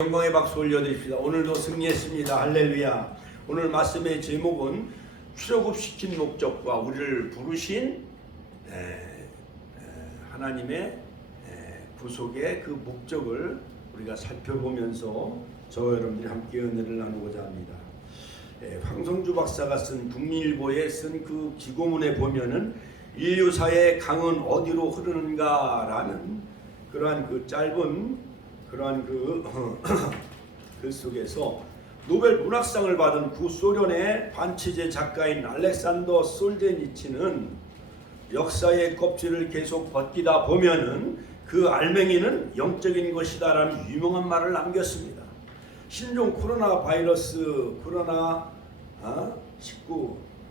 영광의 박수 올려드립시다. 오늘도 승리했습니다. 할렐루야. 오늘 말씀의 제목은 출애굽시킨 목적과 우리를 부르신 하나님의 구속의 그 목적을 우리가 살펴보면서 저와 여러분들이 함께 은혜를 나누고자 합니다. 황성주 박사가 쓴 국민일보에 쓴 그 기고문에 보면은 인류사의 강은 어디로 흐르는가라는 그러한 그 짧은 그러한 글 속에서 노벨 문학상을 받은 구소련의 반치제 작가인 알렉산더 솔제니치는 역사의 껍질을 계속 벗기다 보면은 그 알맹이는 영적인 것이다라는 유명한 말을 남겼습니다. 신종 코로나 바이러스 코로나19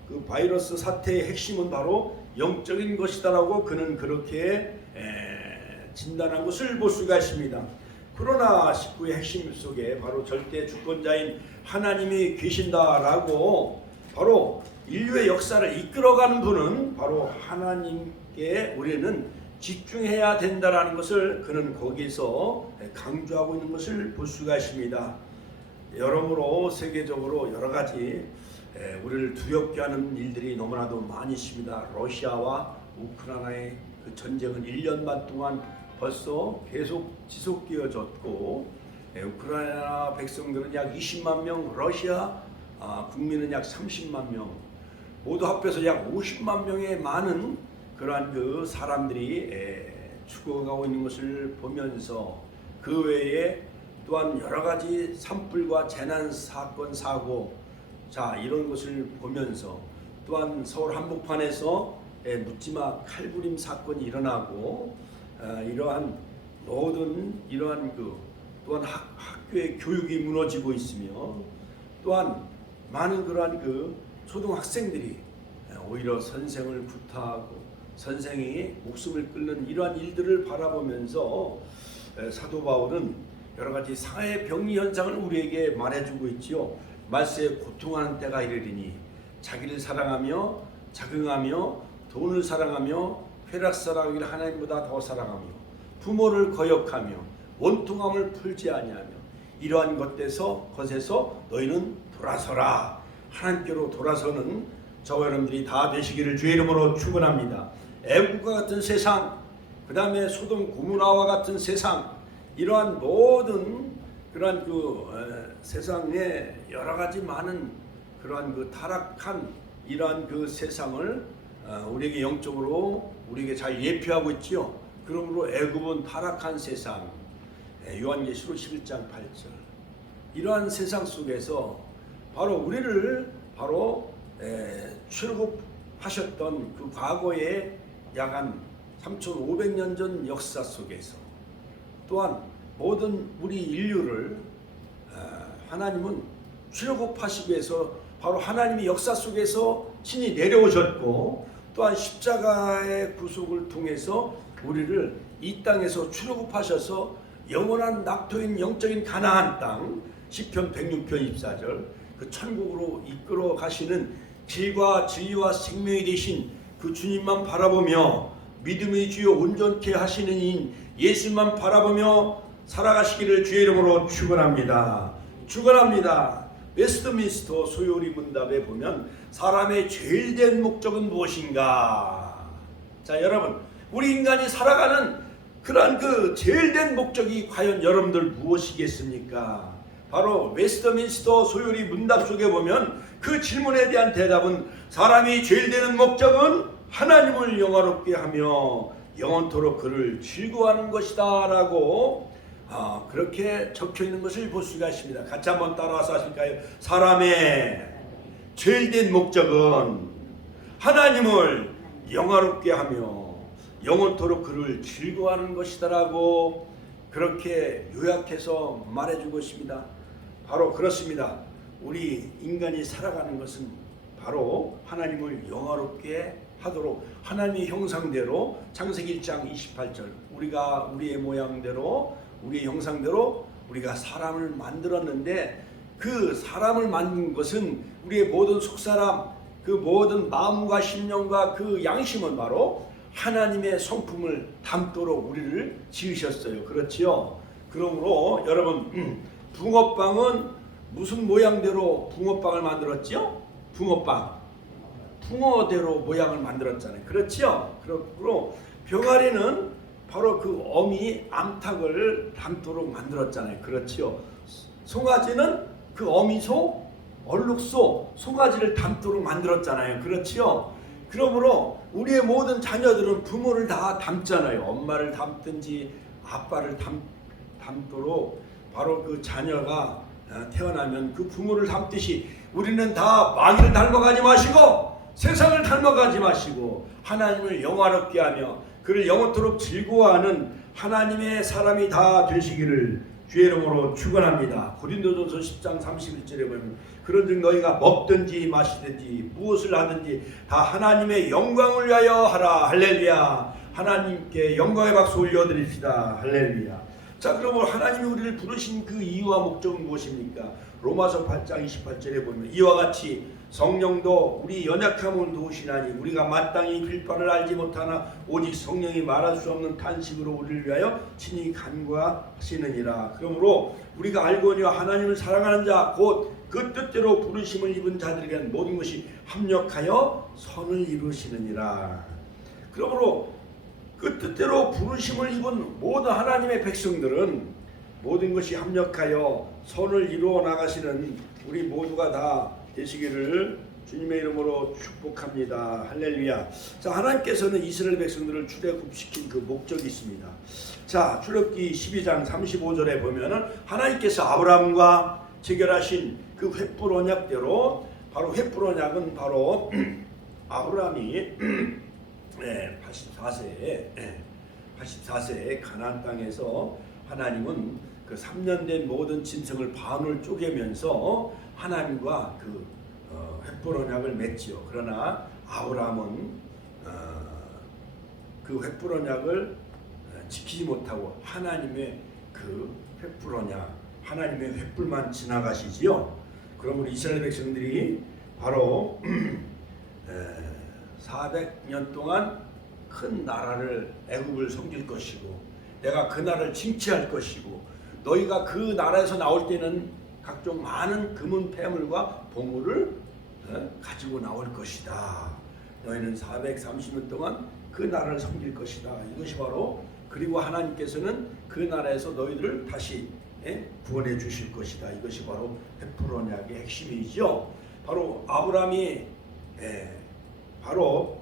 그 바이러스 사태의 핵심은 바로 영적인 것이다라고 그는 그렇게 진단한 것을 볼 수가 있습니다. 코로나19의 핵심 속에 바로 절대 주권자인 하나님이 계신다라고 바로 인류의 역사를 이끌어가는 분은 바로 하나님께 우리는 집중해야 된다라는 것을 그는 거기서 강조하고 있는 것을 볼 수가 있습니다. 여러모로 세계적으로 여러 가지 우리를 두렵게 하는 일들이 너무나도 많이 있습니다. 러시아와 우크라이나의 그 전쟁은 1년 반 동안 벌써 계속 지속되어졌고 우크라이나 백성들은 약 20만 명, 러시아 국민은 약 30만 명, 모두 합해서 약 50만 명의 많은 그러한 그 사람들이 죽어가고 있는 것을 보면서 그 외에 또한 여러 가지 산불과 재난 사건 사고 이런 것을 보면서 또한 서울 한복판에서 묻지마 칼부림 사건이 일어나고 이러한 모든 이러한 또한 학교의 교육이 무너지고 있으며 또한 많은 그러한 초등학생들이 오히려 선생을 구타하고 선생이 목숨을 끊는 이러한 일들을 바라보면서 사도 바울은 여러 가지 사회 병리 현상을 우리에게 말해주고 있지요. 말세에 고통하는 때가 이르리니 자기를 사랑하며 자긍하며 돈을 사랑하며 쾌락사랑하기를 하나님보다 더 사랑하며 부모를 거역하며 원통함을 풀지 아니하며 이러한 것에서 너희는 돌아서라. 하나님께로 돌아서는 저와 여러분들이 다 되시기를 주의 이름으로 축원합니다. 애국과 같은 세상, 그 다음에 소돔 고모라와 같은 세상, 이러한 모든 그러한 세상에 여러 가지 많은 그러한 타락한 이러한 세상을 우리에게 영적으로 우리에게 잘 예표하고 있지요. 그러므로 애굽은 타락한 세상, 요한계시록 11장 8절 이러한 세상 속에서 바로 우리를 바로 출애굽하셨던 그 과거의 약 한 3,500년 전 역사 속에서 또한 모든 우리 인류를 하나님은 출애굽하시기 위해서 바로 하나님의 역사 속에서 신이 내려오셨고 또한 십자가의 구속을 통해서 우리를 이 땅에서 출애굽하셔서 영원한 낙토인 영적인 가나안 땅 시편 106편 24절 그 천국으로 이끌어 가시는 길과 진리와 생명이 되신 그 주님만 바라보며 믿음의 주여 온전케 하시는 인 예수만 바라보며 살아가시기를 주의 이름으로 축원합니다. 축원합니다. 웨스트민스터 소요리 문답에 보면 사람의 제일 된 목적은 무엇인가? 자, 여러분, 우리 인간이 살아가는 그러한 제일 된 목적이 과연 여러분들 무엇이겠습니까? 바로 웨스트민스터 소요리 문답 속에 보면 그 질문에 대한 대답은 사람이 제일 되는 목적은 하나님을 영화롭게 하며 영원토록 그를 즐거워하는 것이다 라고 그렇게 적혀 있는 것을 볼 수가 있습니다. 같이 한번 따라와서 하실까요? 사람의 제일 된 목적은 하나님을 영화롭게 하며 영원토록 그를 즐거워하는 것이다라고 그렇게 요약해서 말해주고 있습니다. 바로 그렇습니다. 우리 인간이 살아가는 것은 바로 하나님을 영화롭게 하도록 하나님의 형상대로 창세기 1장 28절 우리가 우리의 모양대로 우리의 형상대로 우리가 사람을 만들었는데 그 사람을 만든 것은 우리의 모든 속사람 그 모든 마음과 심령과 그 양심은 바로 하나님의 성품을 담도록 우리를 지으셨어요. 그렇지요? 그러므로 여러분 붕어빵은 무슨 모양대로 붕어빵을 만들었죠? 붕어빵. 붕어대로 모양을 만들었잖아요. 그렇죠? 그렇고 병아리는 바로 그 어미 암탉을 닮도록 만들었잖아요. 그렇죠? 송아지는 그 어미소, 얼룩소, 송아지를 닮도록 만들었잖아요. 그렇죠? 그러므로 우리의 모든 자녀들은 부모를 다 닮잖아요. 엄마를 닮든지 아빠를 닮도록 바로 그 자녀가 태어나면 그 부모를 닮듯이 우리는 다 마귀를 닮아가지 마시고 세상을 닮아가지 마시고 하나님을 영화롭게 하며 그를 영원토록 즐거워하는 하나님의 사람이 다 되시기를 주의 이름으로 축원합니다. 고린도전서 10장 31절에 보면 그런즉 너희가 먹든지 마시든지 무엇을 하든지 다 하나님의 영광을 위하여 하라. 할렐루야. 하나님께 영광의 박수 올려드립시다. 할렐루야. 자, 그러면 하나님이 우리를 부르신 그 이유와 목적은 무엇입니까? 로마서 8장 28절에 보면 이와 같이 성령도 우리 연약함을 도우시나니 우리가 마땅히 빌바를 알지 못하나 오직 성령이 말할 수 없는 탄식으로 우리를 위하여 친히 간구하시느니라. 그러므로 우리가 알거니와 하나님을 사랑하는 자 곧 그 뜻대로 부르심을 입은 자들에게는 모든 것이 합력하여 선을 이루시느니라. 그러므로 그 뜻대로 부르심을 입은 모든 하나님의 백성들은 모든 것이 합력하여 선을 이루어 나가시는 우리 모두가 다 되시기를 주님의 이름으로 축복합니다. 할렐루야. 자, 하나님께서는 이스라엘 백성들을 출애굽시킨 그 목적이 있습니다. 자, 출애굽기 12장 35절에 보면은 하나님께서 아브라함과 체결하신 그 횃불 언약대로 바로 횃불 언약은 바로 아브라함이 84세에 가나안 땅에서 하나님은 그 3년 된 모든 짐승을 반을 쪼개면서 하나님과 그 횃불 언약을 맺지요. 그러나 아브라함은 그 횃불 언약을 지키지 못하고 하나님의 그 횃불 언약, 하나님의 횃불만 지나가시지요. 그러므로 이스라엘 백성들이 바로 400년 동안 큰 나라를 애굽을 섬길 것이고 내가 그 나라를 징치할 것이고 너희가 그 나라에서 나올 때는 각종 많은 금은 폐물과 보물을 가지고 나올 것이다. 너희는 430년 동안 그 나라를 섬길 것이다. 이것이 바로 그리고 하나님께서는 그 나라에서 너희들을 다시 구원해 주실 것이다. 이것이 바로 횃불 언약의 핵심이죠. 바로 아브라함이 바로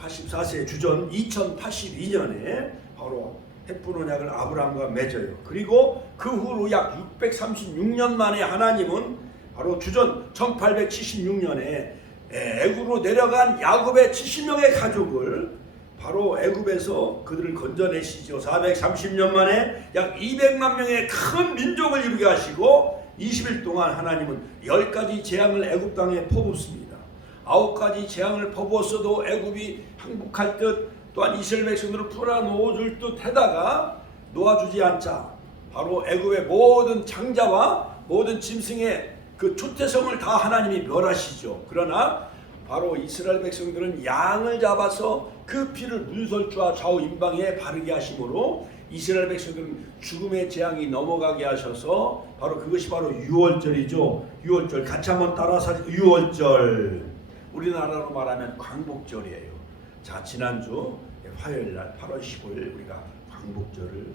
84세 주전 2082년에 바로 횃불 언약을 아브라함과 맺어요. 그리고 그 후로 약 636년 만에 하나님은 바로 주전 1876년에 애굽으로 내려간 야곱의 70명의 가족을 바로 애굽에서 그들을 건져내시죠. 430년 만에 약 200만 명의 큰 민족을 이루게 하시고 20일 동안 하나님은 10가지 재앙을 애굽 땅에 퍼붓습니다. 9가지 재앙을 퍼부었어도 애굽이 항복할 듯 또한 이스라엘 백성들을 풀어놓아줄 듯 해다가 놓아주지 않자 바로 애굽의 모든 장자와 모든 짐승의 그 초태성을 다 하나님이 멸하시죠. 그러나 바로 이스라엘 백성들은 양을 잡아서 그 피를 문설주와 좌우 임방에 바르게 하심으로 이스라엘 백성들은 죽음의 재앙이 넘어가게 하셔서 바로 그것이 바로 유월절이죠. 유월절 같이 한번 따라서 유월절 우리나라로 말하면 광복절이에요. 자, 지난주 화요일날 8월 15일 우리가 광복절을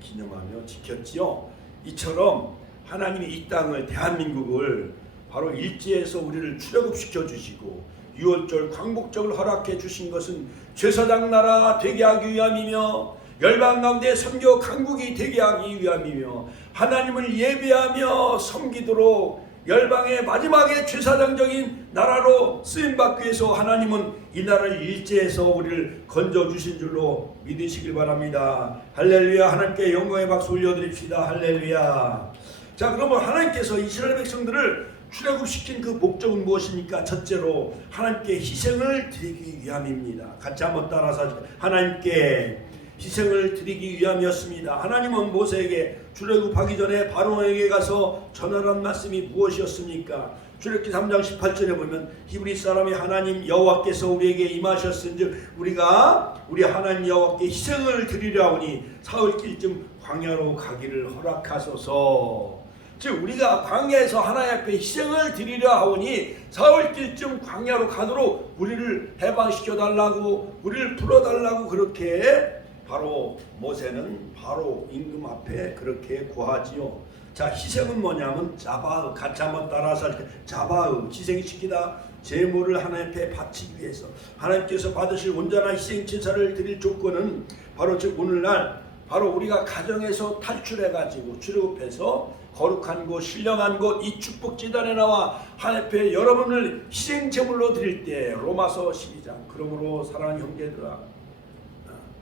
기념하며 지켰지요. 이처럼 하나님이 이 땅을 대한민국을 바로 일제에서 우리를 출애굽시켜 주시고 유월절 광복절을 허락해 주신 것은 제사장 나라 되게 하기 위함이며 열방 가운데 선교 강국이 되게 하기 위함이며 하나님을 예배하며 섬기도록 열방의 마지막에 제사장적인 나라로 쓰임받기 위해서 하나님은 이 나라를 일제에서 우리를 건져주신 줄로 믿으시길 바랍니다. 할렐루야. 하나님께 영광의 박수 올려드립시다. 할렐루야. 자, 그러면 하나님께서 이스라엘 백성들을 출애굽시킨 그 목적은 무엇입니까? 첫째로 하나님께 희생을 드리기 위함입니다. 같이 한번 따라서 하나님께 희생을 드리기 위함이었습니다. 하나님은 모세에게 출애굽하기 전에 바로에게 가서 전하란 말씀이 무엇이었습니까? 출애굽기 3장 18절에 보면 히브리 사람이 하나님 여호와께서 우리에게 임하셨은즉 우리가 우리 하나님 여호와께 희생을 드리려 하오니 사흘길쯤 광야로 가기를 허락하소서. 즉 우리가 광야에서 하나님 앞에 희생을 드리려 하오니 사흘길쯤 광야로 가도록 우리를 해방시켜 달라고, 우리를 풀어달라고 그렇게 바로 모세는 바로 임금 앞에 그렇게 구하지요. 자, 희생은 뭐냐면 자바흐, 같이 한번 따라서 자바흐, 희생시키다, 제물을 하나님 앞에 바치기 위해서 하나님께서 받으실 온전한 희생 제사를 드릴 조건은 바로 즉 오늘날 바로 우리가 가정에서 탈출해가지고 출애굽해서 거룩한 곳, 신령한 곳, 이 축복지단에 나와 하나님 앞에 여러분을 희생 제물로 드릴 때 로마서 12장 그러므로 사랑하는 형제들아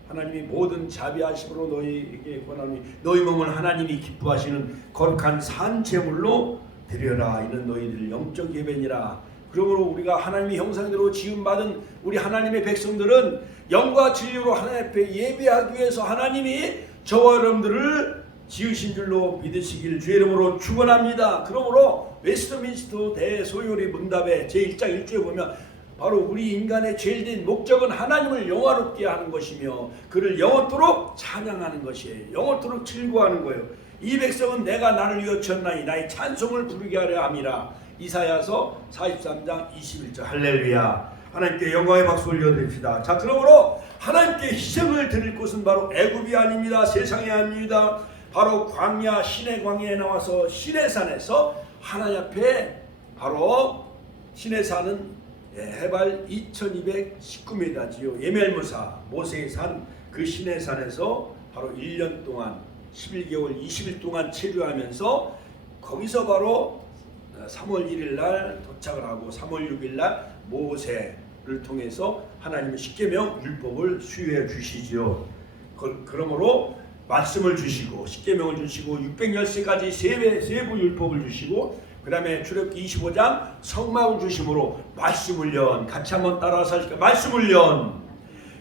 하나님이 모든 자비하심으로 너희에게 권하노니 너희 몸을 하나님이 기뻐하시는 거룩한 산 제물로 드려라. 이는 너희들 영적 예배니라. 그러므로 우리가 하나님의 형상대로 지음받은 우리 하나님의 백성들은 영과 진리로 하나님 앞에 예배하기 위해서 하나님이 저와 여러분들을 지으신 줄로 믿으시길 주의 이름으로 축원합니다. 그러므로 웨스트민스터 대소요리 문답의 제1장 1조에 보면 바로 우리 인간의 죄인 목적은 하나님을 영화롭게 하는 것이며 그를 영원토록 찬양하는 것이에요. 영원토록 즐거워하는 거예요. 이 백성은 내가 나를 위하여 지었나니 나의 찬송을 부르게 하려 함이라. 이사야서 43장 21절. 할렐루야. 하나님께 영광의 박수 올려드립시다. 자, 그러므로 하나님께 희생을 드릴 곳은 바로 애굽이 아닙니다. 세상이 아닙니다. 바로 광야, 신의 광야에 나와서 시내산에서 하나님 앞에 바로 시내산은 해발 2219m지요. 예멜무사 모세의 산, 그 시내산에서 바로 1년 동안 11개월 20일 동안 체류하면서 거기서 바로 3월 1일 날 도착을 하고 3월 6일 날 모세를 통해서 하나님의 십계명 율법을 수여해 주시지요. 그러므로 말씀을 주시고 십계명을 주시고 613가지 세부 율법을 주시고 그 다음에 출애굽기 25장 성막을 주심으로 말씀훈련, 같이 한번 따라서 하실까요? 말씀훈련,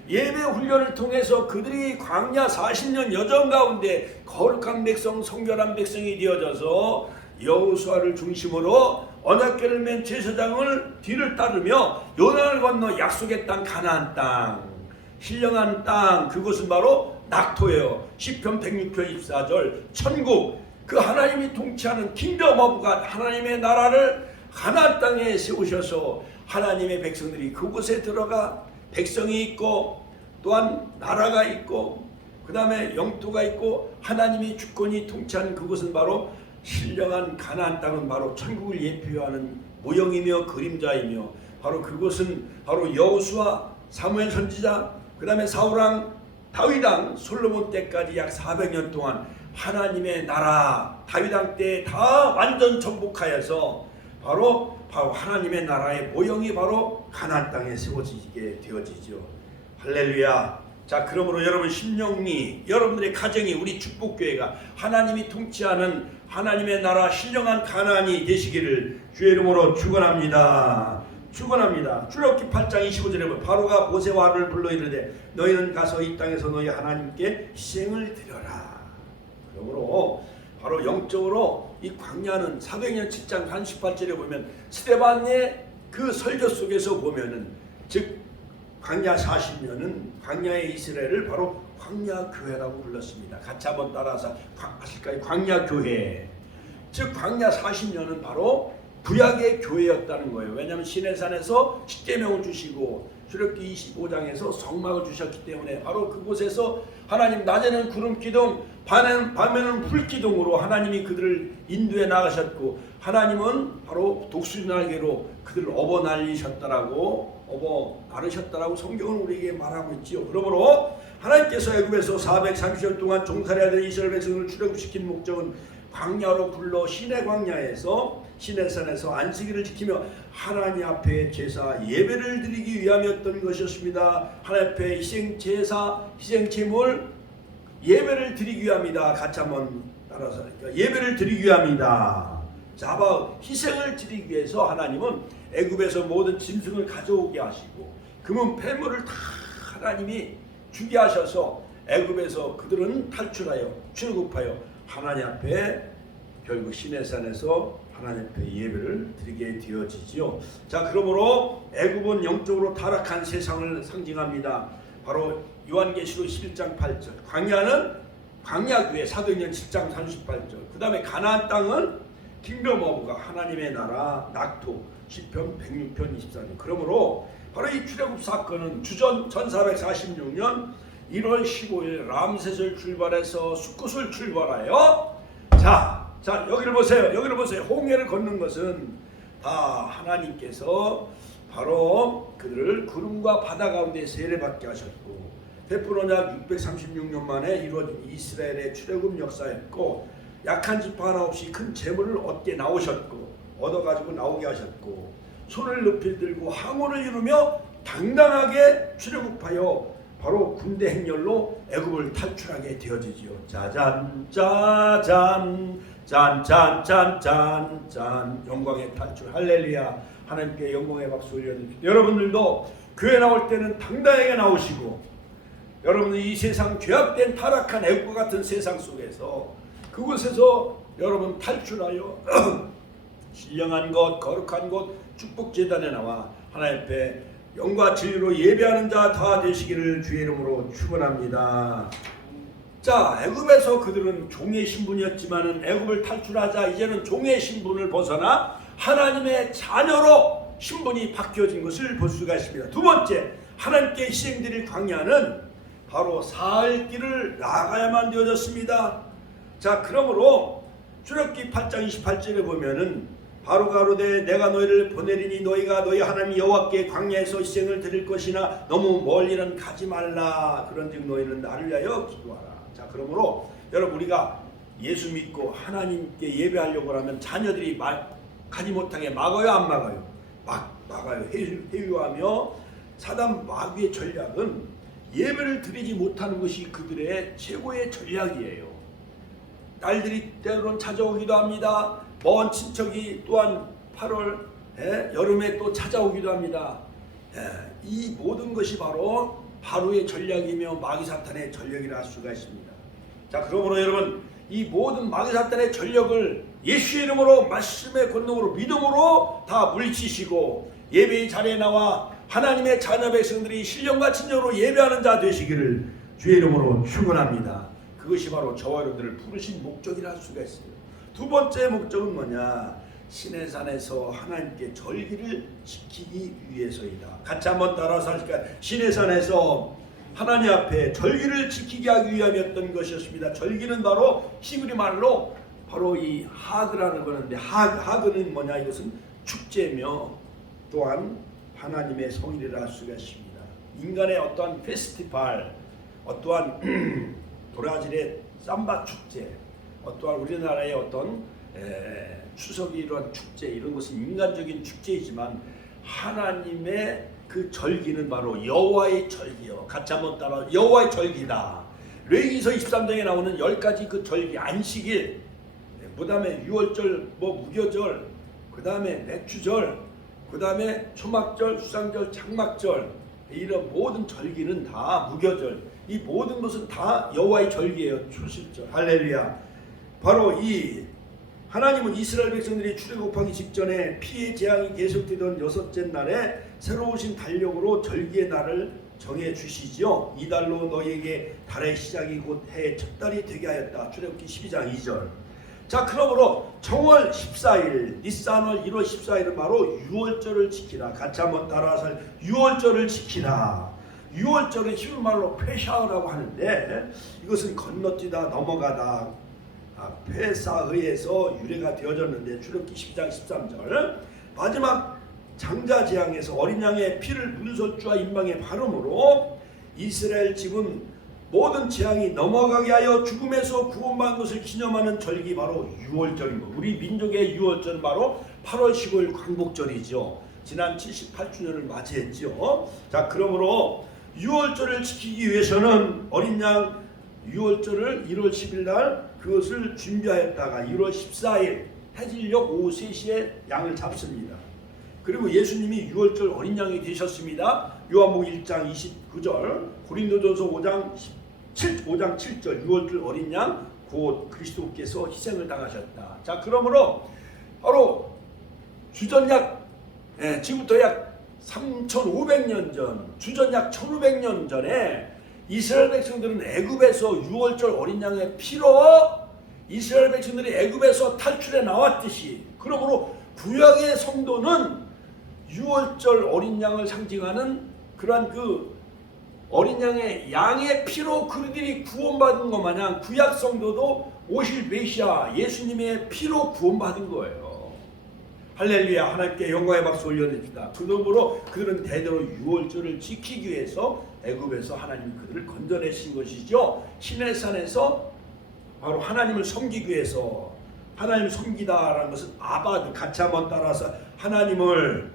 예배 훈련을 통해서 그들이 광야 40년 여정 가운데 거룩한 백성, 성결한 백성이 되어져서 여호수아를 중심으로 언약궤를 맨 제사장을 뒤를 따르며 요단을 건너 약속의 땅 가나안 땅, 신령한 땅, 그곳은 바로 낙토예요. 시편 106편 24절 천국, 그 하나님이 통치하는 킹덤 오브 갓, 하나님의 나라를 가나안 땅에 세우셔서 하나님의 백성들이 그곳에 들어가 백성이 있고 또한 나라가 있고 그 다음에 영토가 있고 하나님이 주권이 통치하는 그곳은 바로 신령한 가나안 땅은 바로 천국을 예표하는 모형이며 그림자이며 바로 그곳은 바로 여호수아, 사무엘 선지자, 그 다음에 사울왕, 다윗왕, 솔로몬 때까지 약 400년 동안 하나님의 나라 다윗왕 때 다 완전 정복하여서 바로 하나님의 나라의 모형이 바로 가나안 땅에 세워지게 되어지죠. 할렐루야. 자, 그러므로 여러분 심령이, 여러분들의 가정이, 우리 축복교회가 하나님이 통치하는 하나님의 나라 신령한 가나안이 되시기를 주의 이름으로 축원합니다. 축원합니다. 출애굽기 8장 25절에 보면 바로가 모세와 아론을 불러 이르되 너희는 가서 이 땅에서 너희 하나님께 희생을 드려라. 그러므로 바로 영적으로 이 광야는 사도행전 7장 18절에 보면 스데반의 그 설교 속에서 보면은 즉 광야 40년은 광야의 이스라엘을 바로 광야교회라고 불렀습니다. 같이 한번 따라서 하실까요? 광야교회. 즉 광야 40년은 바로 구약의 교회였다는 거예요. 왜냐하면 시내산에서 십계명을 주시고 출애굽기 25장에서 성막을 주셨기 때문에 바로 그곳에서 하나님 낮에는 구름기둥, 밤에는 불기둥으로 하나님이 그들을 인도해 나가셨고 하나님은 바로 독수리날개로 그들을 업어 나르셨다라고 성경은 우리에게 말하고 있지요. 그러므로 하나님께서 애굽에서 430년 동안 종살이해야 될 이스라엘 백성을 출애굽시킨 목적은 광야로 불러 시내 광야에서 시내산에서 안식일을 지키며 하나님 앞에 제사 예배를 드리기 위함이었던 것이었습니다. 하나님 앞에 희생 제사, 희생 제물 예배를 드리기 위함이다. 같이 한번 따라서 하니까 예배를 드리기 위함이다. 자바 희생을 드리기 위해서 하나님은 애굽에서 모든 짐승을 가져오게 하시고 금은 폐물을 다 하나님이 주게 하셔서 애굽에서 그들은 탈출하여 출애굽하여 하나님 앞에 결국 시내산에서 하나님 앞에 예배를 드리게 되어지지요. 자, 그러므로 애굽은 영적으로 타락한 세상을 상징합니다. 바로 요한계시록 11장 8절, 광야는 광야 뒤에 사도행전 7장 38절, 그 다음에 가나안 땅은 킹덤 오브가 하나님의 나라 낙토 시편 106편 24절. 그러므로 바로 이 출애굽 사건은 주전 1446년 1월 15일 람셋을 출발해서 숫곳을 출발하여 자 여기를 보세요. 여기를 보세요. 홍해를 걷는 것은 다 하나님께서 바로 그들을 구름과 바다 가운데 세례받게 하셨고 베풀어 약 636년 만에 이루어진 이스라엘의 출애굽 역사였고 약한 지파 하나 없이 큰 재물을 얻게 나오셨고 얻어가지고 나오게 하셨고 손을 높이 들고 항우를 이루며 당당하게 출애굽하여 바로 군대 행렬로 애굽을 탈출하게 되어지지요. 짜잔 짜잔 짠짠짠짠짠 영광의 탈출 할렐루야. 하나님께 영광의 박수 올려드립니다. 여러분들도 교회 나올 때는 당당하게 나오시고 여러분들 이 세상 죄악된 타락한 애굽과 같은 세상 속에서 그곳에서 여러분 탈출하여 신령한 곳 거룩한 곳 축복제단에 나와 하나님 앞에 영과 진리로 예배하는 자 다 되시기를 주의 이름으로 축원합니다. 자, 애굽에서 그들은 종의 신분이었지만은 애굽을 탈출하자 이제는 종의 신분을 벗어나 하나님의 자녀로 신분이 바뀌어진 것을 볼 수가 있습니다. 두 번째, 하나님께 희생드릴 광야는 바로 사흘 길을 나가야만 되어졌습니다. 자, 그러므로 출애굽기 8장 28절에 보면은 바로 가로되 내가 너희를 보내리니 너희가 너희 하나님 여호와께 광야에서 희생을 드릴 것이나 너무 멀리는 가지 말라. 그런즉 너희는 나를 위하여 기도하라. 자, 그러므로 여러분 우리가 예수 믿고 하나님께 예배하려고 하면 자녀들이 가지 못하게 막아요, 안 막아요? 막아요. 회유하며 사단 마귀의 전략은 예배를 드리지 못하는 것이 그들의 최고의 전략이에요. 딸들이 때로는 찾아오기도 합니다. 먼 친척이 또한 8월 여름에 또 찾아오기도 합니다. 이 모든 것이 바로 바로의 전략이며 마귀 사탄의 전략이라 할 수가 있습니다. 자, 그러므로 여러분 이 모든 마귀 사탄의 전력을 예수의 이름으로 말씀의 권능으로 믿음으로 다 물리치시고 예배의 자리에 나와 하나님의 자녀 백성들이 신령과 친정으로 예배하는 자 되시기를 주의 이름으로 축원합니다. 그것이 바로 저와 여러분들을 부르신 목적이라 할 수가 있어요. 두 번째 목적은 뭐냐? 시내산에서 하나님께 절기를 지키기 위해서이다. 같이 한번 따라서 하실까요? 시내산에서 하나님 앞에 절기를 지키게 하기 위함이었던 것이었습니다. 절기는 바로 히브리 말로 바로 이 하그라는 거는데 하그는 뭐냐? 이것은 축제며 또한 하나님의 성일이라 할 수가 있습니다. 인간의 어떠한 페스티벌, 어떠한 브라질의 삼바 축제, 어떠한 우리나라의 어떤 추석이 이런 축제, 이런 것은 인간적인 축제이지만 하나님의 그 절기는 바로 여호와의 절기요. 같이 한번 따라 여호와의 절기다. 레위기서 23장에 나오는 10가지 그 절기, 안식일, 그 다음에 유월절, 무교절, 그 다음에 맥주절, 그 다음에 초막절, 수상절, 장막절, 이런 모든 절기는 다 무교절, 이 모든 것은 다 여호와의 절기예요. 출실절, 할렐루야. 바로 이 하나님은 이스라엘 백성들이 출애굽하기 직전에 피해 재앙이 계속되던 여섯째 날에 새로 오신 달력으로 절기의 날을 정해 주시지요. 이 달로 너희에게 달의 시작이 곧 해의 첫 달이 되게 하였다. 출애굽기 12장 2절. 자, 그러므로 정월 14일 니산월 1월 14일은 바로 유월절을 지키라. 같이 한번 따라서 유월절을 지키라. 유월절은 히브리말로 페샤라고 하는데 이것은 건너뛰다, 넘어가다, 페사의에서 유래가 되어졌는데 출애굽기 10장 13절 마지막 장자재앙에서 어린 양의 피를 문설주와 인방에 바름으로 이스라엘 집은 모든 재앙이 넘어가게 하여 죽음에서 구원받은 것을 기념하는 절기 바로 유월절입니다. 우리 민족의 유월절은 바로 8월 15일 광복절이죠. 지난 78주년을 맞이했죠. 자, 그러므로 유월절을 지키기 위해서는 어린 양 유월절을 1월 10일 날 그것을 준비하였다가 1월 14일 해질녘 오후 3시에 양을 잡습니다. 그리고 예수님이 유월절 어린 양이 되셨습니다. 요한복음 1장 29절, 고린도전서 5장 5장 7절 유월절 어린 양 곧 그리스도께서 희생을 당하셨다. 자, 그러므로 바로 주전약 지금부터 약 3,500년 전, 주전약 1,500년 전에 이스라엘 백성들은 애굽에서 유월절 어린 양의 피로 이스라엘 백성들이 애굽에서 탈출해 나왔듯이, 그러므로 구약의 성도는 유월절 어린 양을 상징하는 그러한 그 어린 양의 피로 그들이 구원받은 것 마냥 구약 성도도 오실 메시아 예수님의 피로 구원받은 거예요. 할렐루야. 하나님께 영광의 박수 올려드립니다. 그러므로 그들은 대대로 유월절을 지키기 위해서 애굽에서 하나님이 그들을 건져내신 것이죠. 시내산에서 바로 하나님을 섬기기 위해서, 하나님을 섬기다라는 것은 아바드, 같이 한번 따라서 하나님을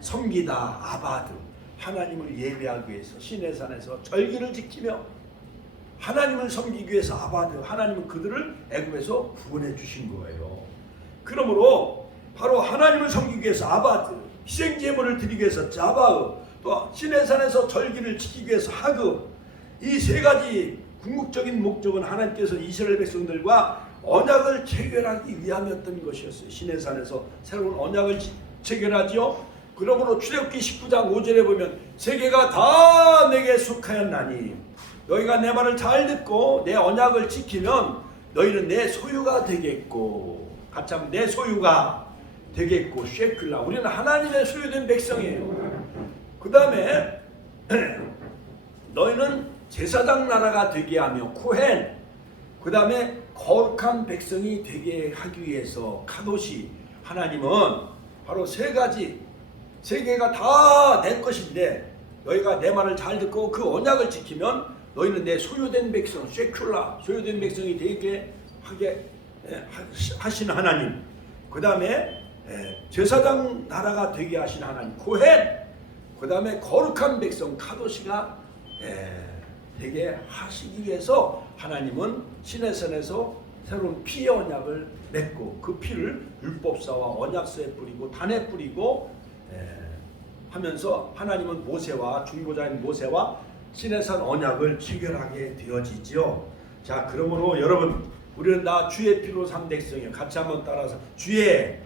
섬기다, 아바드, 하나님을 예배하기 위해서 시내산에서 절기를 지키며 하나님을 섬기기 위해서 아바드, 하나님은 그들을 애굽에서 구원해 주신 거예요. 그러므로 바로 하나님을 섬기기 위해서 아바드, 희생제물을 드리기 위해서 자바흐, 또 시내산에서 절기를 지키기 위해서 하그, 이 세 가지 궁극적인 목적은 하나님께서 이스라엘 백성들과 언약을 체결하기 위함이었던 것이었어요. 시내산에서 새로운 언약을 체결하지요. 그러므로 출애굽기 19장 5절에 보면 세계가 다 내게 속하였나니 너희가 내 말을 잘 듣고 내 언약을 지키면 너희는 내 소유가 되겠고, 같이 하면 내 소유가 되겠고, 쉐클라, 우리는 하나님의 소유된 백성이에요. 그 다음에 너희는 제사장 나라가 되게 하며 코헨, 그 다음에 거룩한 백성이 되게 하기 위해서 카도시, 하나님은 바로 세 가지, 세 개가 다 내 것인데 너희가 내 말을 잘 듣고 그 언약을 지키면 너희는 내 소유된 백성, 쉐큘라, 소유된 백성이 되게 하게 하신 하나님, 그 다음에 제사장 나라가 되게 하신 하나님 코헨, 그 다음에 거룩한 백성 카도시가 되게 하시기 위해서 하나님은 시내산에서 새로운 피의 언약을 맺고 그 피를 율법사와 언약서에 뿌리고 단에 뿌리고 하면서 하나님은 모세와 중보자인 모세와 시내산 언약을 체결하게 되어지지요. 자, 그러므로 여러분, 우리는 다 주의 피로 산 백성이요. 같이 한번 따라서 주의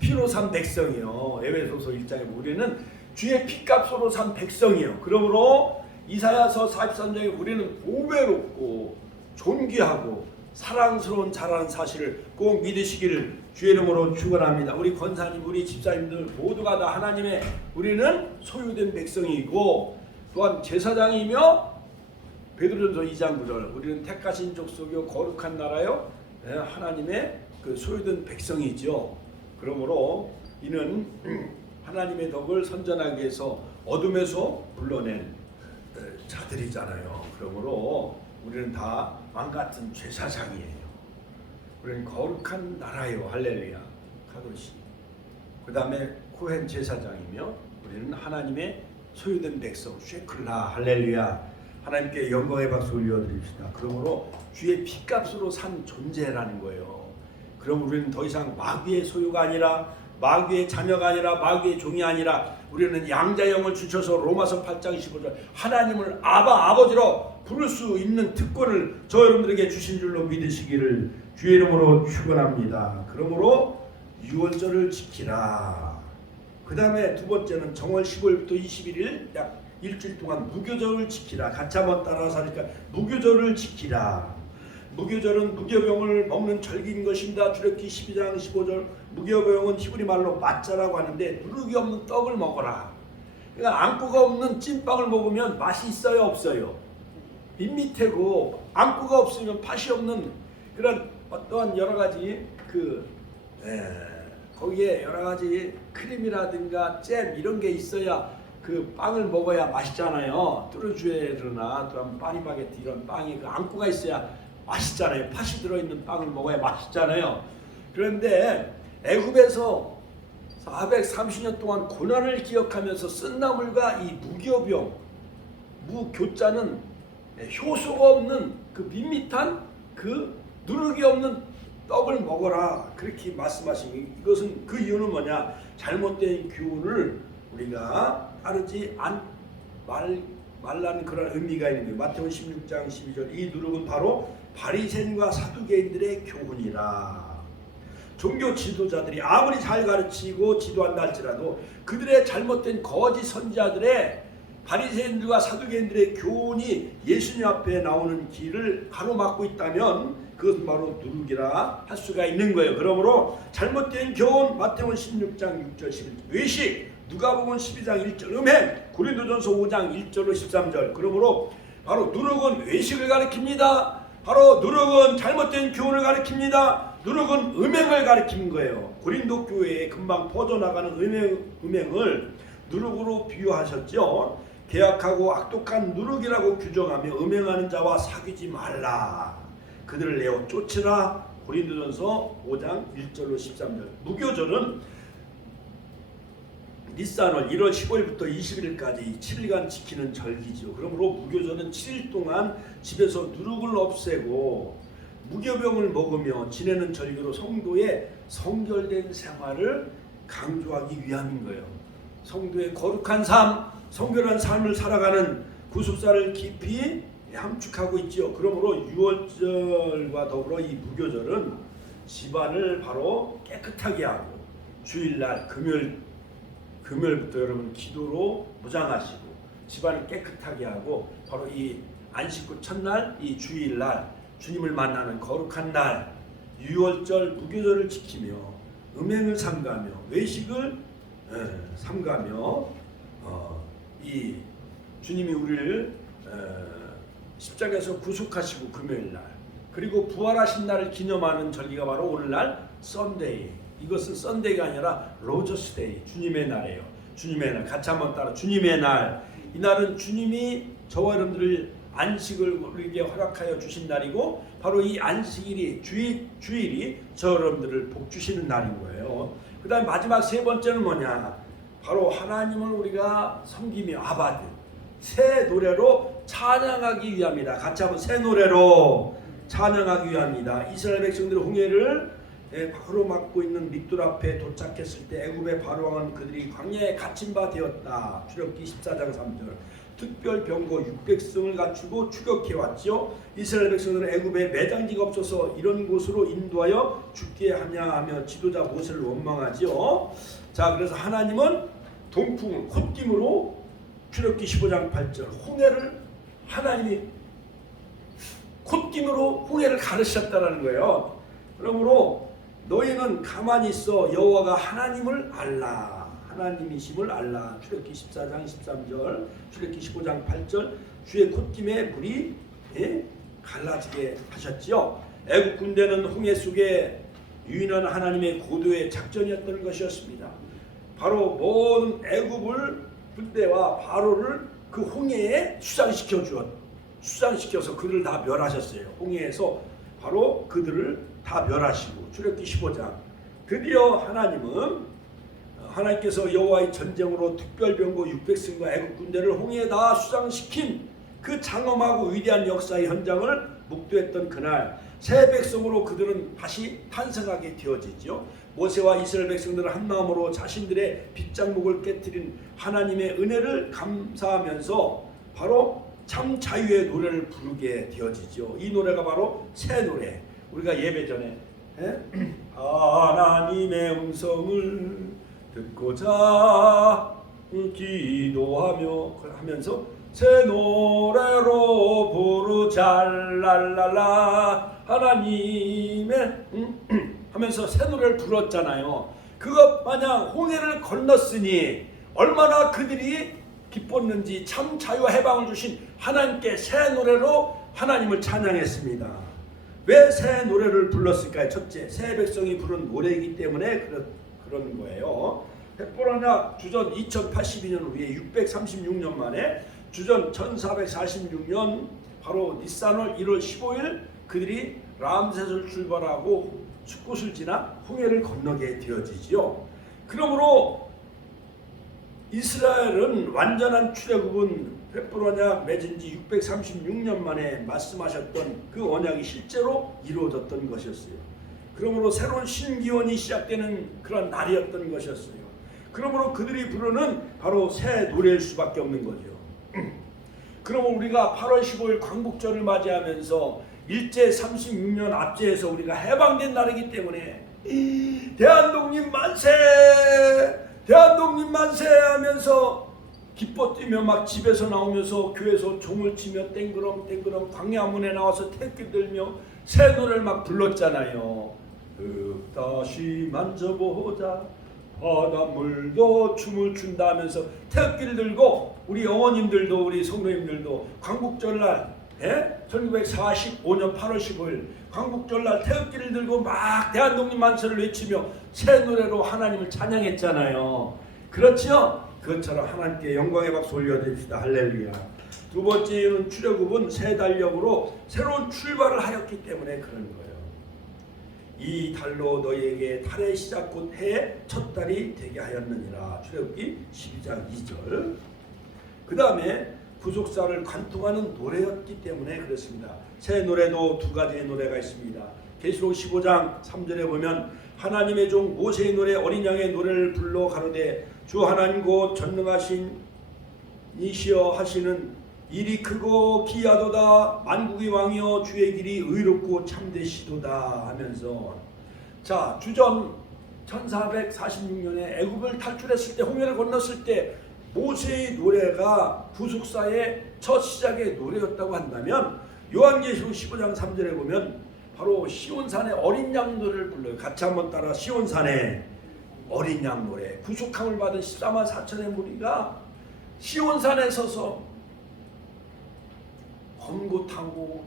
피로 산 백성이요. 에베소서 1장에 우리는 주의 피값으로 산 백성이요. 그러므로 이사야서 43장에 우리는 보배롭고 존귀하고 사랑스러운 자라는 사실을 꼭 믿으시기를 주의 이름으로 축원합니다. 우리 권사님, 우리 집사님들 모두가 다 하나님의, 우리는 소유된 백성이고 또한 제사장이며 베드로전서 2장 9절 우리는 택하신 족속이요 거룩한 나라요 하나님의 그 소유된 백성이죠. 그러므로 이는 하나님의 덕을 선전하기 위해서 어둠에서 불러낸 자들이잖아요. 그러므로 우리는 다 왕같은 제사장이에요. 우리는 거룩한 나라요. 할렐루야. 카도시. 그 다음에 코헨 제사장이며 우리는 하나님의 소유된 백성 쉐클라. 할렐루야. 하나님께 영광의 박수 올려드립시다. 그러므로 주의 피값으로 산 존재라는 거예요. 그럼 우리는 더 이상 마귀의 소유가 아니라, 마귀의 자녀가 아니라, 마귀의 종이 아니라 우리는 양자형을 주셔서 로마서 8장 15절 하나님을 아버지로 부를 수 있는 특권을 저 여러분들에게 주신 줄로 믿으시기를 주의 이름으로 축원합니다. 그러므로 유월절을 지키라. 그 다음에 두 번째는 정월 15일부터 21일 약 일주일 동안 무교절을 지키라. 같이 한번 따라서 하니까 무교절을 지키라. 무교절은 무교병을 먹는 절기인 것입니다. 출애굽기 12장 15절 무교병은 히브리 말로 마짜라고 하는데 누룩이 없는 떡을 먹어라. 그러니까 앙꼬가 없는 찐빵을 먹으면 맛이 있어요, 없어요? 밋밋하고 앙꼬가 없으면 맛이 없는 그런 어떠한 여러 가지 거기에 여러 가지 크림이라든가 잼 이런 게 있어야 그 빵을 먹어야 맛있잖아요. 뚜르주에르나 또한 파리바게트 이런 빵이 그 앙꼬가 있어야 맛있잖아요. 팥이 들어있는 빵을 먹어야 맛있잖아요. 그런데 애굽에서 430년 동안 고난을 기억하면서 쓴 나물과 이 무교병, 무교자는 효소가 없는 그 밋밋한 그 누룩이 없는 떡을 먹어라. 그렇게 말씀하신 이것은 그 이유는 뭐냐? 잘못된 교훈을 우리가 따르지 말라는 그런 의미가 있는 거예요. 마태복음 16장 12절 이 누룩은 바로 바리새인과 사두개인들의 교훈이라. 종교 지도자들이 아무리 잘 가르치고 지도한다 할지라도 그들의 잘못된 거짓 선지자들의 바리새인들과 사두개인들의 교훈이 예수님 앞에 나오는 길을 가로막고 있다면 그것은 바로 누룩이라 할 수가 있는 거예요. 그러므로 잘못된 교훈 마태복음 16장 6절 11절 외식 누가복음 12장 1절 음행 고린도전서 5장 1절로 13절 그러므로 바로 누룩은 외식을 가리킵니다. 바로 누룩은 잘못된 교훈을 가리킵니다. 누룩은 음행을 가리키는 거예요. 고린도 교회에 금방 퍼져나가는 음행을 누룩으로 비유하셨죠. 계약하고 악독한 누룩이라고 규정하며 음행하는 자와 사귀지 말라. 그들을 내어 쫓으라. 고린도전서 5장 1절로 13절 무교절은 니산월 1월 15일부터 20일까지 7일간 지키는 절기죠. 그러므로 무교절은 7일 동안 집에서 누룩을 없애고 무교병을 먹으며 지내는 절기로 성도의 성결된 생활을 강조하기 위함인 거예요. 성도의 거룩한 삶, 성결한 삶을 살아가는 구속사를 깊이 함축하고 있죠. 그러므로 6월절과 더불어 이 무교절은 집안을 바로 깨끗하게 하고 주일날 금요일부터 여러분 기도로 무장하시고 집안을 깨끗하게 하고 바로 이 안식구 첫날 이 주일날 주님을 만나는 거룩한 날 유월절 무교절을 지키며 음행을 삼가며 외식을 삼가며 이 주님이 우리를 십자가에서 구속하시고 금요일날 그리고 부활하신 날을 기념하는 절기가 바로 오늘날 썬데이. 이것은 썬데이가 아니라 로저스데이 주님의 날이에요. 주님의 날 같이 한번 따라 주님의 날. 이 날은 주님이 저와 여러분들을 안식을 우리에게 허락하여 주신 날이고 바로 이 안식일이 주일이 저 여러분들을 복 주시는 날인 거예요. 그 다음 마지막 세 번째는 뭐냐, 바로 하나님을 우리가 섬기며 아바드 새 노래로 찬양하기 위함이다. 같이 한번 새 노래로 찬양하기 위함이다. 이스라엘 백성들의 홍해를 바로 막고 있는 밑돌 앞에 도착했을 때 애굽의 바로왕은 그들이 광야에 갇힌 바 되었다. 출애굽기 14장 3절. 특별 병거 600승을 갖추고 추격해 왔죠. 이스라엘 백성들은 애굽에 매장지가 없어서 이런 곳으로 인도하여 죽게 하냐 하며 지도자 모세를 원망하죠. 자, 그래서 하나님은 동풍 콧김으로 출애굽기 15장 8절 홍해를 하나님이 콧김으로 홍해를 가르셨다라는 거예요. 그러므로 너희는 가만히 있어 여호와가 하나님을 알라. 하나님이심을 알라. 출애굽기 14장 13절, 출애굽기 15장 8절 주의 콧김에 물이 갈라지게 하셨지요. 애국 군대는 홍해 속에 유인한 하나님의 고도의 작전이었던 것이었습니다. 바로 모든 애국을 군대와 바로를 그 홍해에 수장시켜서 그들을 다 멸하셨어요. 홍해에서 바로 그들을 다 멸하시고 출애굽기 15장 드디어 하나님께서 여호와의 전쟁으로 특별병거 600승과 애국 군대를 홍해에 다 수장시킨 그 장엄하고 위대한 역사의 현장을 목도했던 그날 새 백성으로 그들은 다시 탄생하게 되어지죠. 모세와 이스라엘 백성들은 한마음으로 자신들의 빗장목을 깨뜨린 하나님의 은혜를 감사하면서 바로 참 자유의 노래를 부르게 되어지죠. 이 노래가 바로 새 노래. 우리가 예배 전에 하나님의 음성을 듣고자 기도하며 하면서 새 노래로 부르자 랄랄라 하나님의 하면서 새 노래를 불렀잖아요. 그것 마냥 홍해를 건넜으니 얼마나 그들이 기뻤는지 참 자유와 해방을 주신 하나님께 새 노래로 하나님을 찬양했습니다. 왜 새 노래를 불렀을까요? 첫째, 새 백성이 부른 노래이기 때문에 그런 거예요. 벳보라냐 주전 2082년 후에 636년 만에 주전 1446년 바로 니산월 1월 15일 그들이 람셋을 출발하고 숫곳을 지나 홍해를 건너게 되어지지요. 그러므로 이스라엘은 완전한 출애굽은 벳보라냐 맺은 지 636년 만에 말씀하셨던 그 언약이 실제로 이루어졌던 것이었어요. 그러므로 새로운 신기원이 시작되는 그런 날이었던 것이었어요. 그러므로 그들이 부르는 바로 새 노래일 수밖에 없는 거죠. 그러면 우리가 8월 15일 광복절을 맞이하면서 일제 36년 압제에서 우리가 해방된 날이기 때문에 대한독립 만세! 대한독립 만세! 하면서 기뻐 뛰며 막 집에서 나오면서 교회에서 종을 치며 땡그렁 광야문에 나와서 태극기 들며 새 노래를 막 불렀잖아요. 다시 만져보자 바닷물도 춤을 춘다 하면서 태극기를 들고 우리 어머님들도 우리 성도님들도 광복절날 1945년 8월 15일 광복절날 태극기를 들고 막 대한독립 만세를 외치며 새 노래로 하나님을 찬양했잖아요. 그렇죠? 그것처럼 하나님께 영광의 박수 올려드립시다. 할렐루야. 두 번째는 출애굽은 새 달력으로 새로운 출발을 하였기 때문에 그런 거예요. 이 달로 너희에게 달의 시작 곧 해의 첫 달이 되게 하였느니라. 출애굽기 12장 2절. 그 다음에 구속사를 관통하는 노래였기 때문에 그렇습니다. 새 노래도 두 가지의 노래가 있습니다. 계시록 15장 3절에 보면 하나님의 종 모세의 노래 어린 양의 노래를 불러 가로되 주 하나님 곧 전능하신 이시여 하시는 일이 크고 기하도다 만국의 왕이여 주의 길이 의롭고 참되시도다 하면서 자 주전 1446년에 애굽을 탈출했을 때 홍해를 건넜을 때 모세의 노래가 구속사의 첫 시작의 노래였다고 한다면 요한계시록 15장 3절에 보면 바로 시온산의 어린 양 노래를 불러요. 같이 한번 따라 시온산의 어린 양 노래. 구속함을 받은 14만 4천의 무리가 시온산에 서서 번곳하고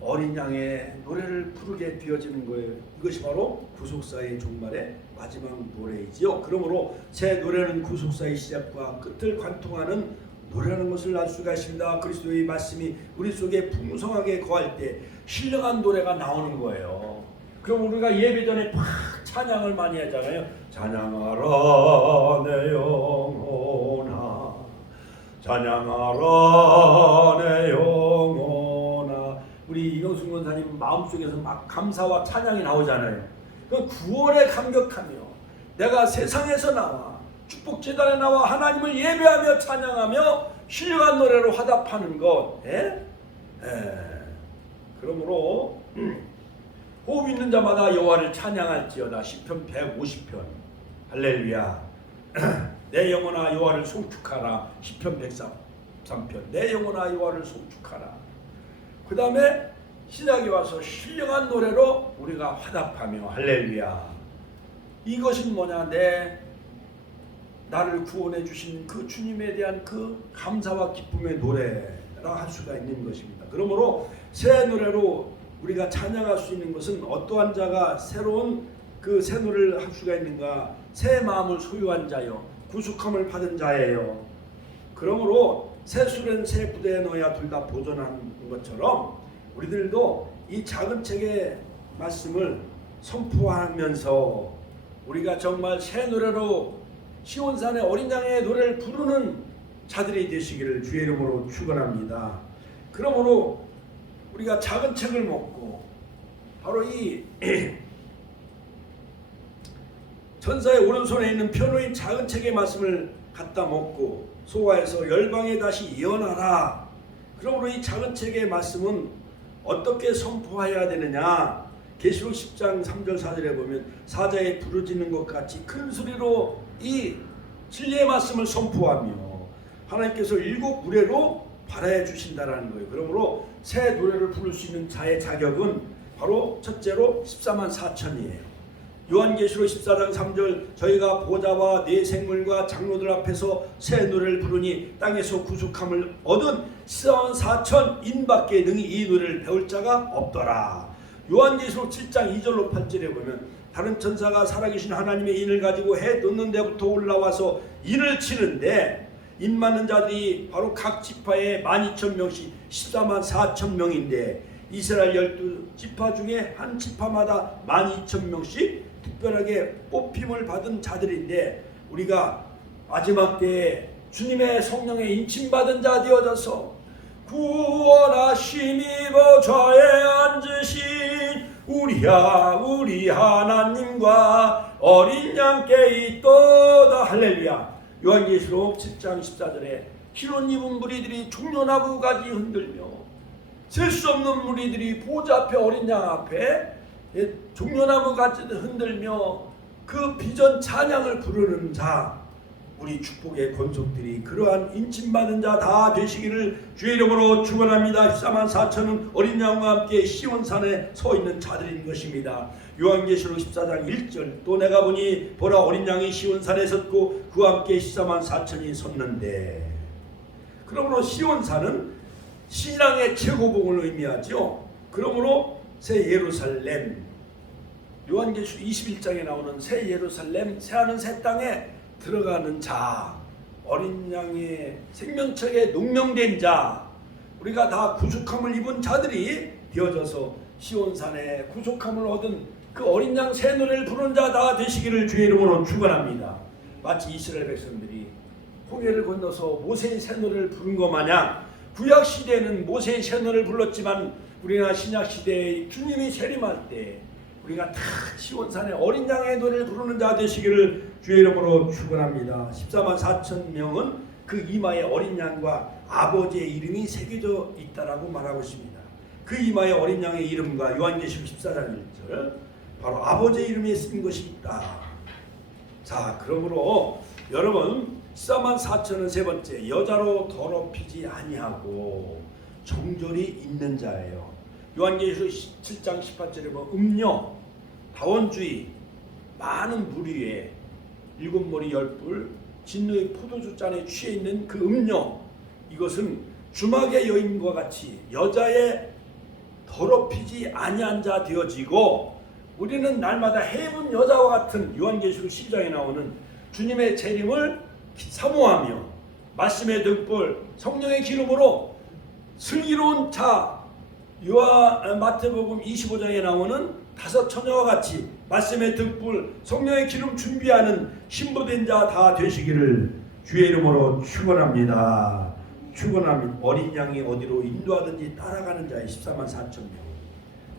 어린 양의 노래를 부르게 되어지는 거예요. 이것이 바로 구속사의 종말의 마지막 노래이지요. 그러므로 새 노래는 구속사의 시작과 끝을 관통하는 노래라는 것을 알 수가 있습니다. 그리스도의 말씀이 우리 속에 풍성하게 거할 때 신령한 노래가 나오는 거예요. 그럼 우리가 예배 전에 막 찬양을 많이 하잖아요. 찬양하라 내 영혼아 찬양하라 내 영혼아. 우리 이명순 권사님 마음속에서 막 감사와 찬양이 나오잖아요. 그 구원에 감격하며 내가 세상에서 나와 축복재단에 나와 하나님을 예배하며 찬양하며 신령한 노래로 화답하는 것. 그러므로 호흡 있는 자마다 여호와를 찬양할지어다. 시편 150편. 할렐루야. 내 영혼아 여호와를 송축하라. 시편 103편. 내 영혼아 여호와를 송축하라. 그 다음에 시작이 와서 신령한 노래로 우리가 화답하며 할렐루야. 이것은 뭐냐? 나를 구원해 주신 그 주님에 대한 그 감사와 기쁨의 노래라 할 수가 있는 것입니다. 그러므로 새 노래로 우리가 찬양할 수 있는 것은 어떠한 자가 새로운 그 새 노래를 할 수가 있는가? 새 마음을 소유한 자요, 구속함을 받은 자예요. 그러므로 새 술은 새 부대에 넣어야 둘 다 보존한 것처럼 우리들도 이 작은 책의 말씀을 선포하면서 우리가 정말 새 노래로 시온산의 어린 양의 노래를 부르는 자들이 되시기를 주의 이름으로 축원합니다. 그러므로 우리가 작은 책을 먹고 바로 이 천사의 오른손에 있는 편호인 작은 책의 말씀을 갖다 먹고 소화해서 열방에 다시 예언하라. 그러므로 이 작은 책의 말씀은 어떻게 선포해야 되느냐? 계시록 10장 3절 4절에 보면 사자에 부르짖는 것 같이 큰 소리로 이 진리의 말씀을 선포하며 하나님께서 일곱 무례로 발하여 주신다라는 거예요. 그러므로 새 노래를 부를 수 있는 자의 자격은 바로 첫째로 14만 4천이에요. 요한계시록 14장 3절 저희가 보좌와 네 생물과 장로들 앞에서 새 노래를 부르니 땅에서 구속함을 얻은 14만 4천 인밖에 능히 이 노래를 배울 자가 없더라. 요한계시록 7장 2절로 8절에 보면 다른 천사가 살아계신 하나님의 인을 가지고 해 놓는 데부터 올라와서 인을 치는데 인 맞는 자들이 바로 각 지파에 12,000명씩 14만 4천 명인데 이스라엘 12지파 중에 한 지파마다 12,000명씩 특별하게 뽑힘을 받은 자들인데 우리가 마지막 때에 주님의 성령에 인침받은 자 되어져서 구원하심이 보좌에 앉으신 우리 하나님과 어린 양께 있도다. 할렐루야. 요한계시록 7장 14절에 흰옷 입은 무리들이 종려나무 가지 흔들며 셀 수 없는 무리들이 보좌 앞에 어린 양 앞에 종려나무 가지 흔들며 그 비전 찬양을 부르는 자, 우리 축복의 권속들이 그러한 인침받은 자 다 되시기를 주의 이름으로 축원합니다. 14만 4천은 어린 양과 함께 시온산에 서 있는 자들인 것입니다. 요한계시록 14장 1절 또 내가 보니 보라 어린 양이 시온산에 섰고 그와 함께 14만 4천이 섰는데, 그러므로 시온산은 신앙의 최고봉을 의미하죠. 그러므로 새 예루살렘, 요한계시록 21장에 나오는 새 예루살렘, 새하늘 새 땅에 들어가는 자, 어린 양의 생명책에 농명된 자, 우리가 다 구속함을 입은 자들이 되어져서 시온산에 구속함을 얻은 그 어린 양 새 노래를 부르는 자 다 되시기를 주의 이름으로 축원합니다. 마치 이스라엘 백성들이 홍해를 건너서 모세의 새 노래를 부른 것 마냥 구약 시대에는 모세의 새 노래를 불렀지만 우리가 신약 시대에 주님이 재림할 때 우리가 다 시온산에 어린 양의 노래를 부르는 자 되시기를 주의 이름으로 축원합니다. 14만 4천 명은 그 이마에 어린 양과 아버지의 이름이 새겨져 있다라고 말하고 있습니다. 그 이마에 어린 양의 이름과 요한계시록 14장 1절 바로 아버지의 이름이 쓴 것이 있다. 자, 그러므로 여러분 14만 4천은 세 번째, 여자로 더럽히지 아니하고 정절이 있는 자예요. 요한계시록 7장 18절에 보면 음녀, 다원주의, 많은 무리에 일곱 머리 열뿔, 진노의 포도주 잔에 취해 있는 그 음녀, 이것은 주막의 여인과 같이 여자의 더럽히지 아니한 자 되어지고, 우리는 날마다 해분 여자와 같은 요한계시록 12장에 나오는 주님의 재림을 사모하며 말씀의 등불, 성령의 기름으로 슬기로운 자, 마태복음 25장에 나오는 다섯 처녀와 같이 말씀의 등불, 성령의 기름 준비하는 신부된 자 다 되시기를 주의 이름으로 축원합니다. 축원합니다. 어린 양이 어디로 인도하든지 따라가는 자의 14만 4천 명,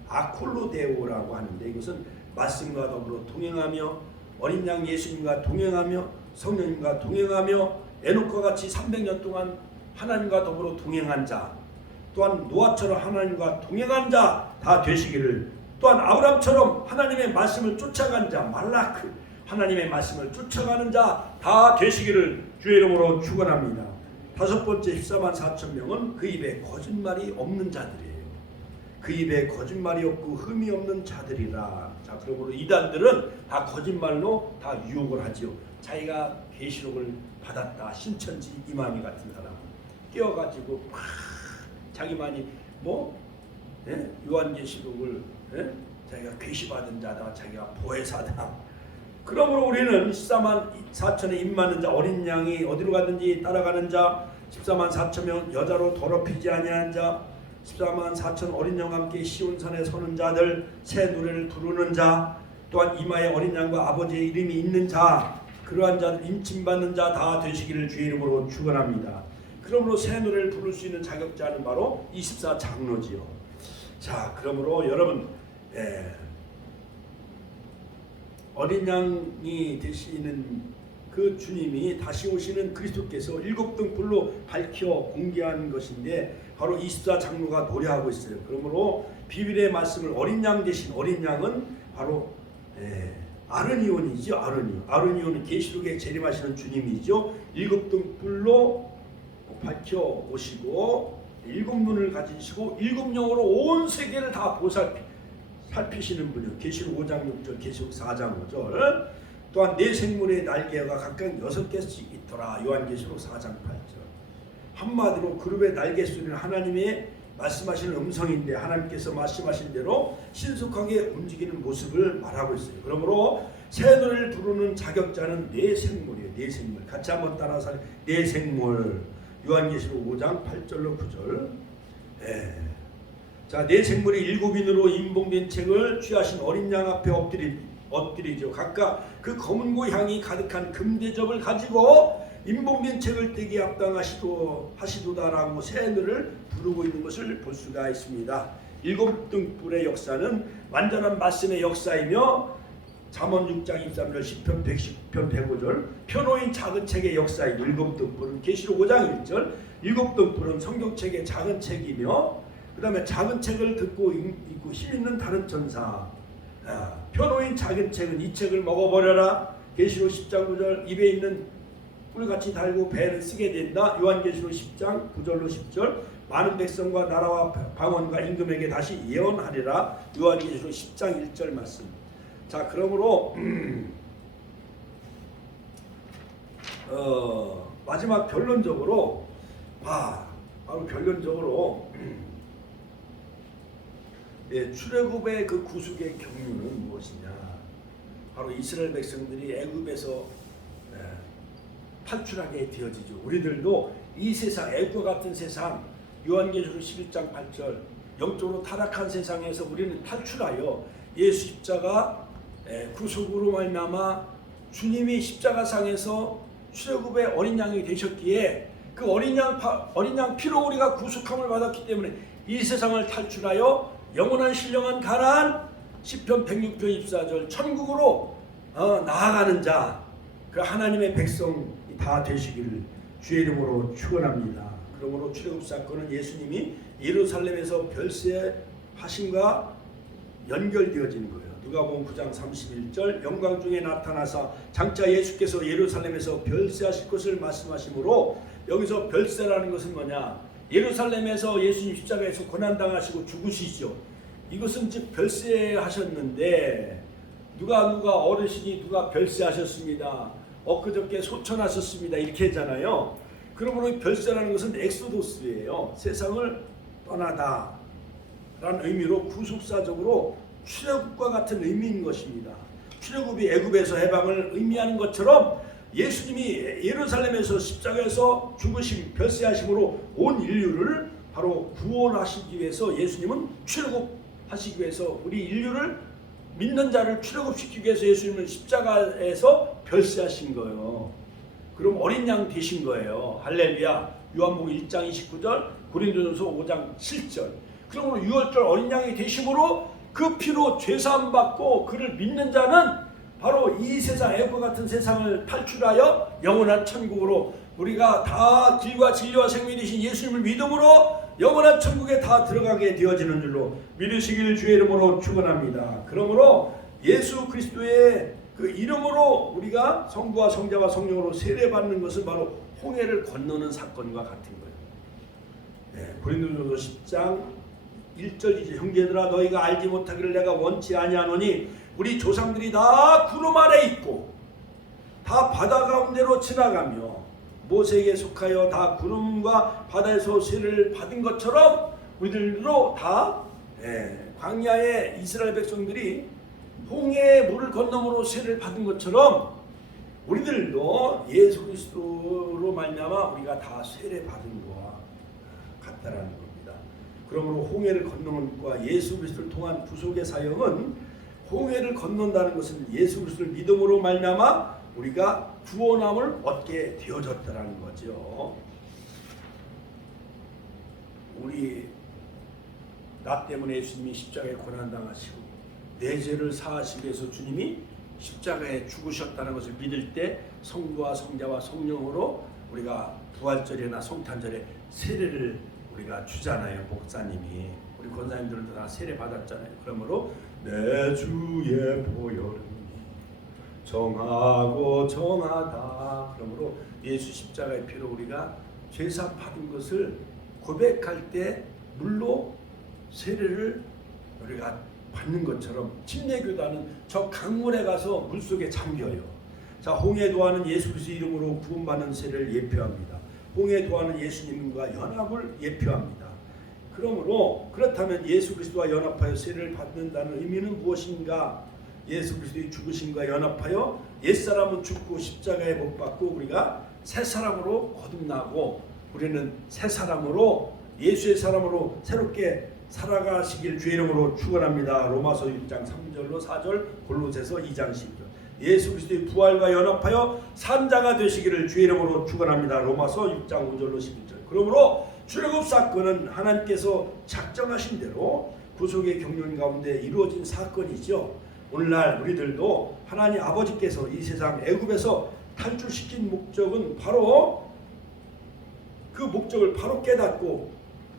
아콜로데오라고 하는데 이것은 말씀과 더불어 동행하며 어린 양 예수님과 동행하며 성령님과 동행하며 에녹과 같이 300년 동안 하나님과 더불어 동행한 자, 또한 노아처럼 하나님과 동행한 자 다 되시기를, 또한 아브람처럼 하나님의 말씀을 쫓아간 자, 말라크 하나님의 말씀을 쫓아가는 자 다 되시기를 주의 이름으로 축원합니다. 다섯 번째 14만 4천 명은 그 입에 거짓말이 없는 자들이에요. 그 입에 거짓말이 없고 흠이 없는 자들이라. 자, 그러므로 이단들은 다 거짓말로 다 유혹을 하지요. 자기가 계시록을 받았다, 신천지 이마미 같은 사람 끼어가지고 막 자기만이 요한계시록을 자기가 계시받은 자다, 자기가 보혜사다. 그러므로 우리는 14만 4천에 입맞는 자, 어린 양이 어디로 가든지 따라가는 자, 14만 4천 명 여자로 더럽히지 아니한 자, 14만 4천 어린 양과 함께 시온산에 서는 자들, 새 노래를 부르는 자, 또한 이마에 어린 양과 아버지의 이름이 있는 자, 그러한 자들 인침받는 자 다 되시기를 주의 이름으로 축원합니다. 그러므로 새 노래를 부를 수 있는 자격자는 바로 24장로지요. 자, 그러므로 여러분, 어린 양이 되시는 그 주님이 다시 오시는 그리스도께서 일곱 등불로 밝혀 공개한 것인데 바로 24장로가 노래하고 있어요. 그러므로 비밀의 말씀을 어린 양 대신 어린 양은 바로 아르니온이죠. 아르니온은 계시록에 재림하시는 주님이죠. 일곱 등불로 밝혀 오시고 일곱 눈을 가지시고 일곱 영으로 온 세계를 다 살피시는 분이요. 계시록 5장 6절, 계시록 4장 5절. 또한 네 생물의 날개가 각각 6개씩 있더라. 요한계시록 4장 8절. 한마디로 그룹의 날개 소리는 하나님의 말씀하시는 음성인데 하나님께서 말씀하신 대로 신속하게 움직이는 모습을 말하고 있어요. 그러므로 새 노래를 부르는 자격자는 네 생물이에요. 네 생물. 같이 한번 따라서 네 생물. 요한계시록 5장 8절로 9절. 자, 네 생물이 일곱인으로 인봉된 책을 취하신 어린 양 앞에 엎드리죠. 각각 그 검은고 향이 가득한 금대접을 가지고 인봉된 책을 떼기 합당하시도다라고 새 노래를 부르고 있는 것을 볼 수가 있습니다. 일곱 등불의 역사는 완전한 말씀의 역사이며 잠언 6장 23절, 시편 110편 105절, 표노인 작은 책의 역사의 일곱 등불은 계시록 5장 1절, 일곱 등불은 성경책의 작은 책이며 그 다음에 작은 책을 듣고 읽고 힘있는 다른 천사. 표노인 작은 책은 이 책을 먹어버려라. 계시록 10장 9절, 입에 있는 꿀같이 달고 배를 쓰게 된다. 요한계시록 10장 9절로 10절, 많은 백성과 나라와 방언과 임금에게 다시 예언하리라. 요한계시록 10장 1절 말씀. 자, 그러므로 마지막 결론적으로 바로 결론적으로 출애굽의 그 구속의 경륜은 무엇이냐? 바로 이스라엘 백성들이 애굽에서 탈출하게 되어지죠. 우리들도 이 세상, 애굽과 같은 세상, 요한계시록 11장 8절, 영적으로 타락한 세상에서 우리는 탈출하여 예수 십자가 구속으로 말미암아 주님이 십자가상에서 출애굽의 어린 양이 되셨기에 그 어린 양 피로 우리가 구속함을 받았기 때문에 이 세상을 탈출하여 영원한 신령한 가나안, 시편 106편 24절, 천국으로 나아가는 자, 그 하나님의 백성이 다 되시기를 주의 이름으로 축원합니다. 그러므로 출애굽 사건은 예수님이 예루살렘에서 별세하심과 연결되어지는 거예요. 누가복음 9장 31절, 영광 중에 나타나사 장차 예수께서 예루살렘에서 별세하실 것을 말씀하시므로, 여기서 별세라는 것은 뭐냐? 예루살렘에서 예수님 십자가에서 고난당하시고 죽으시죠. 이것은 즉 별세하셨는데 누가 어르신이 누가 별세하셨습니다. 엊그저께 소천하셨습니다. 이렇게 했잖아요. 그러므로 별세라는 것은 엑소도스예요. 세상을 떠나다 라는 의미로 구속사적으로 출애굽과 같은 의미인 것입니다. 출애굽이 애굽에서 해방을 의미하는 것처럼 예수님이 예루살렘에서 십자가에서 죽으심, 별세하심으로 온 인류를 바로 구원하시기 위해서 예수님은 출애굽하시기 위해서 우리 인류를 믿는 자를 출애굽시키기 위해서 예수님은 십자가에서 별세하신 거예요. 그럼 어린 양 되신 거예요. 할렐루야. 요한복음 1장 29절, 고린도전서 5장 7절. 그러므로 유월절 어린 양이 되심으로 그 피로 죄사함 받고 그를 믿는 자는 바로 이 세상, 애굽 같은 세상을 탈출하여 영원한 천국으로, 우리가 다 길과 진리와 생명이 되신 예수님을 믿음으로 영원한 천국에 다 들어가게 되어지는 줄로 믿으시길 주의 이름으로 축원합니다. 그러므로 예수 그리스도의 그 이름으로 우리가 성부와 성자와 성령으로 세례받는 것은 바로 홍해를 건너는 사건과 같은 거예요. 고린도전서 10장 1절 2절, 형제들아 너희가 알지 못하기를 내가 원치 아니하노니 우리 조상들이 다 구름 아래 있고 다 바다 가운데로 지나가며 모세에게 속하여 다 구름과 바다에서 세례를 받은 것처럼 우리들도 다 광야의 이스라엘 백성들이 홍해의 물을 건너므로 세례를 받은 것처럼 우리들도 예수 그리스도로 말미암아 우리가 다 세례 받은 것과 같다라는 겁니다. 그러므로 홍해를 건너는 것과 예수 그리스도를 통한 구속의 사역은, 홍해를 건넌다는 것은 예수 그리스도를 믿음으로 말미암아 우리가 구원함을 얻게 되어졌다라는 거죠. 우리 나 때문에 예수님이 십자가에 고난당하시고 내 죄를 사하시기 위해서 주님이 십자가에 죽으셨다는 것을 믿을 때 성부와 성자와 성령으로 우리가 부활절이나 성탄절에 세례를 우리가 주잖아요. 목사님이, 우리 권사님들도 다 세례 받았잖아요. 그러므로 내 주의 보혈은 정하고 정하다. 그러므로 예수 십자가의 피로 우리가 죄사 받은 것을 고백할 때 물로 세례를 우리가 받는 것처럼 침례교단은 저 강물에 가서 물속에 잠겨요. 자, 홍해도하는 예수 그리스도 이름으로 구원받는 세례를 예표합니다. 홍해도하는 예수님과 연합을 예표합니다. 그러므로 그렇다면 예수 그리스도와 연합하여 세례를 받는다는 의미는 무엇인가? 예수 그리스도의 죽으심과 연합하여 옛사람은 죽고 십자가에 못 박고 우리가 새 사람으로 거듭나고 우리는 새 사람으로, 예수의 사람으로 새롭게 살아가시길 주의 이름으로 축원합니다. 로마서 6장 3절로 4절, 골로새서 2장 10절. 예수 그리스도의 부활과 연합하여 산자가 되시기를 주의 이름으로 축원합니다. 로마서 6장 5절로 11절. 그러므로 출애굽 사건은 하나님께서 작정하신 대로 구속의 경륜 가운데 이루어진 사건이죠. 오늘날 우리들도 하나님 아버지께서 이 세상 애굽에서 탈출시킨 목적은 바로 그 목적을 바로 깨닫고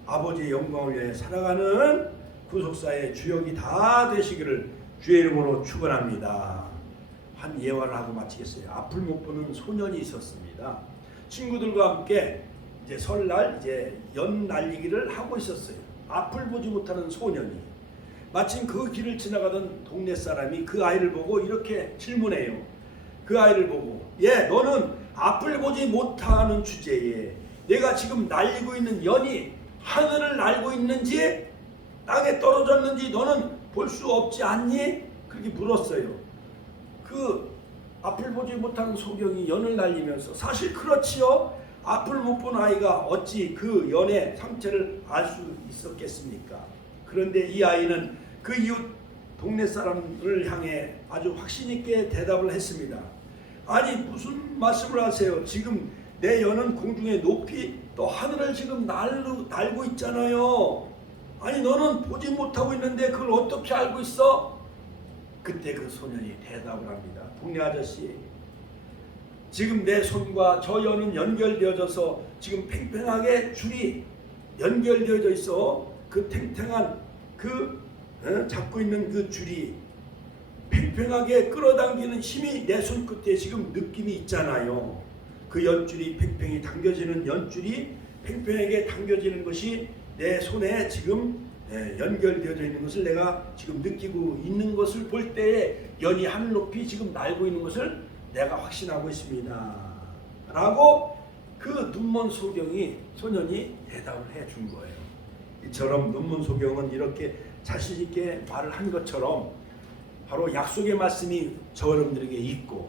아버지의 영광을 위해 살아가는 구속사의 주역이 다 되시기를 주의 이름으로 축원합니다. 한 예화를 하고 마치겠어요. 앞을 못 보는 소년이 있었습니다. 친구들과 함께 이제 설날 이제 연 날리기를 하고 있었어요. 앞을 보지 못하는 소년이 마침 그 길을 지나가던 동네 사람이 그 아이를 보고 이렇게 질문해요. 그 아이를 보고, 너는 앞을 보지 못하는 주제에 내가 지금 날리고 있는 연이 하늘을 날고 있는지 땅에 떨어졌는지 너는 볼 수 없지 않니? 그렇게 물었어요. 그 앞을 보지 못하는 소경이 연을 날리면서, 사실 그렇지요. 앞을 못 본 아이가 어찌 그 연의 상태를 알 수 있었겠습니까? 그런데 이 아이는 그 이웃 동네 사람을 향해 아주 확신 있게 대답을 했습니다. 아니, 무슨 말씀을 하세요? 지금 내 연은 공중에 높이 또 하늘을 지금 날고 있잖아요. 아니, 너는 보지 못하고 있는데 그걸 어떻게 알고 있어? 그때 그 소년이 대답을 합니다. 동네 아저씨, 지금 내 손과 저 연은 연결되어져서 지금 팽팽하게 줄이 연결되어져 있어. 그 탱탱한 잡고 있는 그 줄이 팽팽하게 끌어당기는 힘이 내 손끝에 지금 느낌이 있잖아요. 그 연줄이 팽팽히 당겨지는 연줄이 팽팽하게 당겨지는 것이 내 손에 지금 연결되어져 있는 것을 내가 지금 느끼고 있는 것을 볼 때에 연이 하늘 높이 지금 날고 있는 것을 내가 확신하고 있습니다. 라고 그 눈먼 소년이 대답을 해준 거예요. 이처럼 눈먼 소경은 이렇게 자신 있게 말을 한 것처럼 바로 약속의 말씀이 저 여러분들에게 있고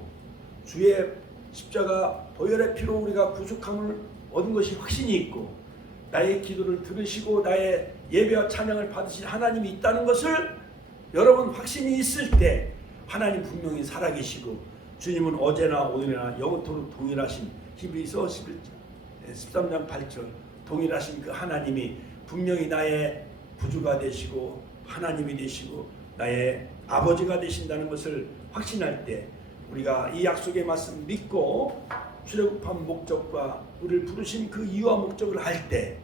주의 십자가 보혈의 피로 우리가 구속함을 얻은 것이 확신이 있고 나의 기도를 들으시고 나의 예배와 찬양을 받으신 하나님이 있다는 것을 여러분 확신이 있을 때 하나님 분명히 살아계시고 주님은 어제나 오늘이나 영원토록 동일하신 히브리서 13장 8절 동일하신 그 하나님이 분명히 나의 구주가 되시고 하나님이 되시고 나의 아버지가 되신다는 것을 확신할 때 우리가 이 약속의 말씀 믿고 출애굽한 목적과 우리를 부르신 그 이유와 목적을 할 때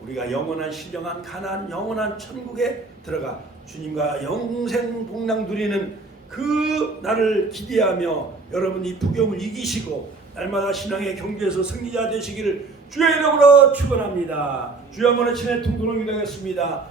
우리가 영원한 신령한 가나안 영원한 천국에 들어가 주님과 영생 복락 누리는 그 날을 기대하며 여러분이 부경을 이기시고 날마다 신앙의 경주에서 승리자 되시기를 주의 이름으로 축원합니다. 주여 한번의 친애 통도로 기도하겠습니다.